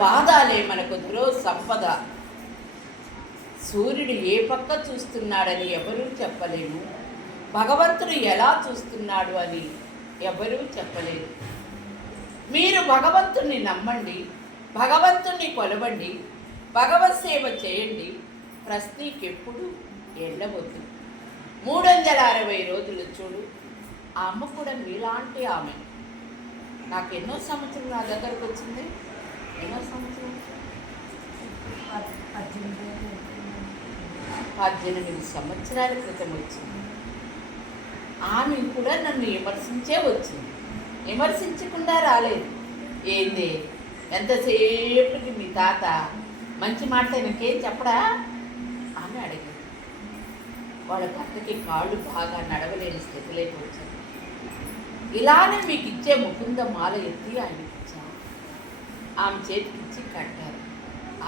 పాదాలే మనకు దురో సంపద. సూర్యుడు ఏ పక్క చూస్తున్నాడని ఎవరూ చెప్పలేము. భగవంతుడు ఎలా చూస్తున్నాడు అని ఎవరూ చెప్పలేరు. మీరు భగవంతుణ్ణి నమ్మండి, భగవంతుణ్ణి కొలవండి, భగవత్ సేవ చేయండి. ప్రశ్నకెప్పుడు ఎండవద్దు. 360 రోజులు చూడు. ఆ అమ్మ కూడా మీలాంటి ఆమె. నాకు ఎన్నో సంవత్సరం నా దగ్గరకు వచ్చింది. ఎన్నో సంవత్సరం 18 సంవత్సరాల క్రితం వచ్చింది. ఆమె కూడా నన్ను విమర్శించే వచ్చింది. విమర్శించకుండా రాలేదు. ఏంది ఎంతసేపటికి మీ తాత మంచి మాట నాకేం చెప్పడా అని అడిగింది. వాళ్ళ భర్తకి కాళ్ళు బాగా నడవలేని స్థితిలోకి వచ్చాను. ఇలానే మీకు ఇచ్చే ముకుంద మాల ఎత్తి ఆయనకి ఇచ్చాను. ఆమె చేతికి ఇచ్చి కట్టారు.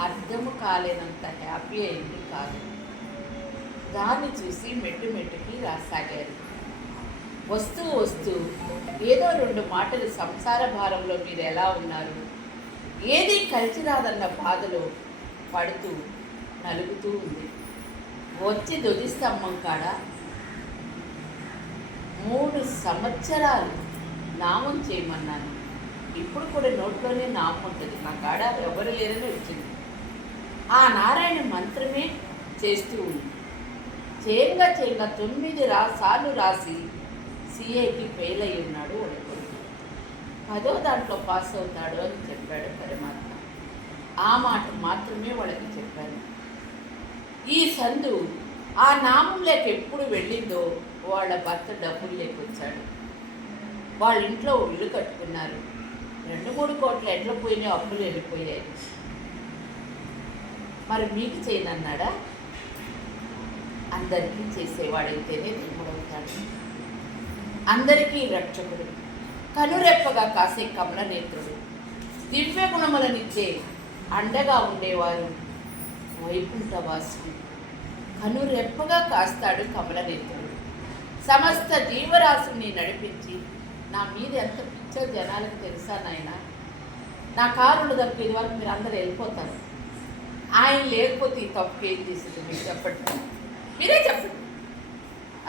అర్థము కాలేనంత హ్యాపీ అయింది కాదు. దాన్ని చూసి మెట్టు మెట్టుకి రాసాగారు. వస్తూ వస్తూ ఏదో 2 మాటలు సంసార భారంలో మీరు ఎలా ఉన్నారు, ఏది కలిసి రాదన్న బాధలో పడుతూ నలుగుతూ ఉంది. వచ్చి ధ్వజస్తంభం కాడ 3 సంవత్సరాలు నామం చేయమన్నాను. ఇప్పుడు కూడా నోట్లోనే నామం ఉంటుంది. నా కాడ ఎవరు లేరని వచ్చింది. ఆ నారాయణ మంత్రమే చేస్తూ ఉంది. చేయంగా 9 సార్లు రాసి సిఐకి ఫెయిల్ అయి ఉన్నాడు. అనుకుంటున్నాడు 10వ దాంట్లో పాస్ అవుతాడు అని చెప్పాడు పరమాత్మ. ఆ మాట మాత్రమే వాళ్ళకి చెప్పాను. ఈ సందు ఆ నామం లేక ఎప్పుడు వెళ్ళిందో వాళ్ళ భర్త డబ్బులు లేకొచ్చాడు. వాళ్ళ ఇంట్లో ఇల్లు కట్టుకున్నారు. 2-3 కోట్లు ఎట్లా పోయినాయి, అప్పులు వెళ్ళిపోయాయి. మరి మీకు చేయనన్నాడా? అందరికీ చేసేవాడైతేనే దేవుడవుతాడు. అందరికీ రక్షకుడు, కనురెప్పగా కాసే కమల నేత్రుడు, దివ్య గుణములనిచ్చే అండగా ఉండేవారు వైకుంఠవాసుడు. కనురెప్పగా కాస్తాడు కమల నేత్రుడు. సమస్త జీవరాశుల్ని నడిపించి, నా మీద ఎంత పిచ్చో జనాలకు తెలుసా నాయన. నా కారులు తప్ప ఇది వరకు మీరు అందరూ వెళ్ళిపోతారు. ఆయన లేకపోతే ఈ తప్పుకి ఏం చేసింది మీరు చెప్పండి, మీరే చెప్పండి.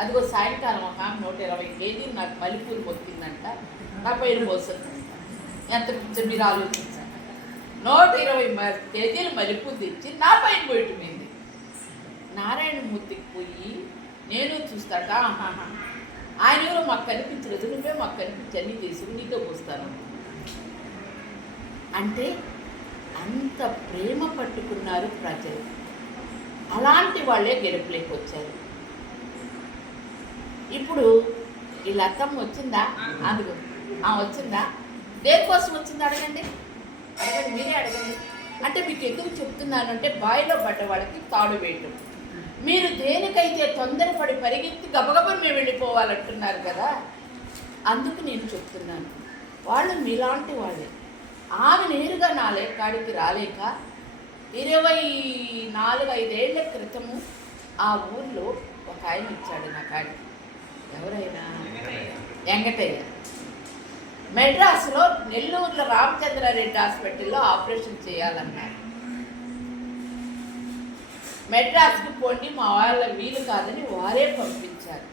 అదిగో సాయంకాలం ఒక 120 కేజీలు నాకు మల్లెపూలు మొక్కిందంట, నా పైన పోస్తుందంట. ఎంత పిచ్చో మీరు ఆలోచించండి. 120 కేజీలు మల్లెపూలు తెచ్చి నా పైన పోయటమైంది. నారాయణమూర్తికి పోయి నేను చూస్తాట, ఆయన ఎవరో మాకు కనిపించలేదు, నువ్వే మాకు కనిపించని తీసుకు నీతో పోస్తాను అంటే అంత ప్రేమ పట్టుకున్నారు ప్రజలు. అలాంటి వాళ్ళే గెలుపులేకి వచ్చారు. ఇప్పుడు ఈ లతమ్మ వచ్చిందా? అందుకు వచ్చిందా? దేనికోసం వచ్చిందా అడగండి, అడగండి, మీరే అడగండి. అంటే మీకు ఎందుకు చెప్తున్నానంటే బావిలో పడ్డ వాళ్ళకి తాడు వేయటం. మీరు దేనికైతే తొందరపడి పరిగెత్తి గబగబా మేము వెళ్ళిపోవాలంటున్నారు కదా, అందుకు నేను చెప్తున్నాను. వాళ్ళు మీలాంటి వాళ్ళే. ఆమె నేరుగా నా కాడికి రాలేక 24-25 ఏళ్ల క్రితము ఆ ఊర్లో ఒక ఆయన ఇచ్చాడు నా కాడికి. ఎవరైనా? వెంకటయ్య. మెడ్రాస్లో నెల్లూరులో రామచంద్రారెడ్డి హాస్పిటల్లో ఆపరేషన్ చేయాలన్నారు. మెడ్రాస్కి పోండి, మా వాళ్ళ వీలు కాదని వారే పంపించారు.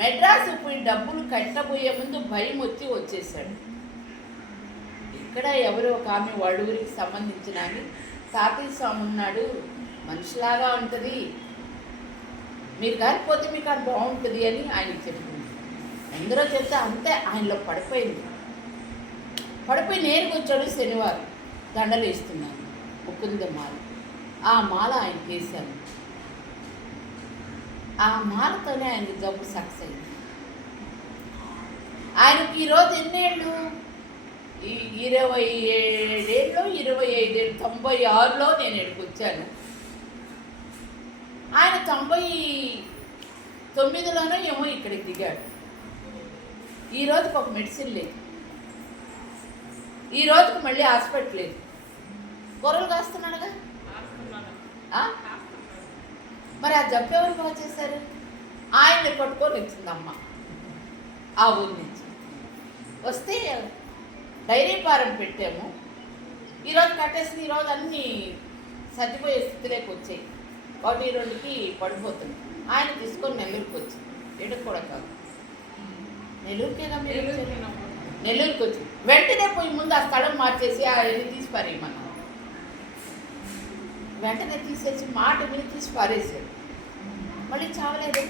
మెడ్రాస్ పోయి డబ్బులు కట్టబోయే ముందు భయం వచ్చేసాడు. ఇక్కడ ఎవరో ఒక ఆమె వాళ్ళ ఊరికి సంబంధించిన ఆమె, తాతయ్య స్వామి ఉన్నాడు, మనిషిలాగా ఉంటుంది, మీరు కాకపోతే మీకు అది బాగుంటుంది అని ఆయనకి చెప్పింది. ఎందరో చెప్తే అంతే ఆయనలో పడిపోయింది. పడిపోయి నేరుగా వచ్చాడు. శనివారం దండలు వేస్తున్నాను, ముకుంద మాల. ఆ మాల ఆయనకి వేశాను. ఆ మాలతోనే ఆయనకి జబ్బు సక్సెస్ అయింది. ఆయనకి ఈరోజు ఎన్నేళ్ళు? 27 ఏళ్ళు, 25 ఏళ్ళు. 96లో నేను ఇక్కడికి వచ్చాను. ఆయన 99లోనో ఏమో ఇక్కడికి దిగాడు. ఈ రోజుకి ఒక మెడిసిన్ లేదు, ఈ రోజుకి మళ్ళీ హాస్పిటల్ లేదు. కూరలు కాస్తున్నాడుగా. మరి ఆ జబ్బు ఎవరు బాగా చేశారు? ఆయన్ని పట్టుకొని వచ్చిందమ్మ ఆ ఊరి నుంచి. వస్తే డైరీ ఫారం పెట్టాము. ఈరోజు కట్టేసింది, ఈరోజు అన్నీ సర్దిపోయే స్థితిలోకి వచ్చాయి. 1-2కి పడిపోతుంది. ఆయన తీసుకొని నెల్లూరుకి వచ్చి ఎడుకు కూడా కాదు, నెల్లూరుకేగా మీరు నెల్లూరుకి వచ్చి వెంటనే పోయి ముందు ఆ స్థలం మార్చేసి ఆ ఎన్ని తీసి పారేయమన్నా. వెంటనే తీసేసి మాట విని తీసి పారేసారు. మళ్ళీ చావలేదు.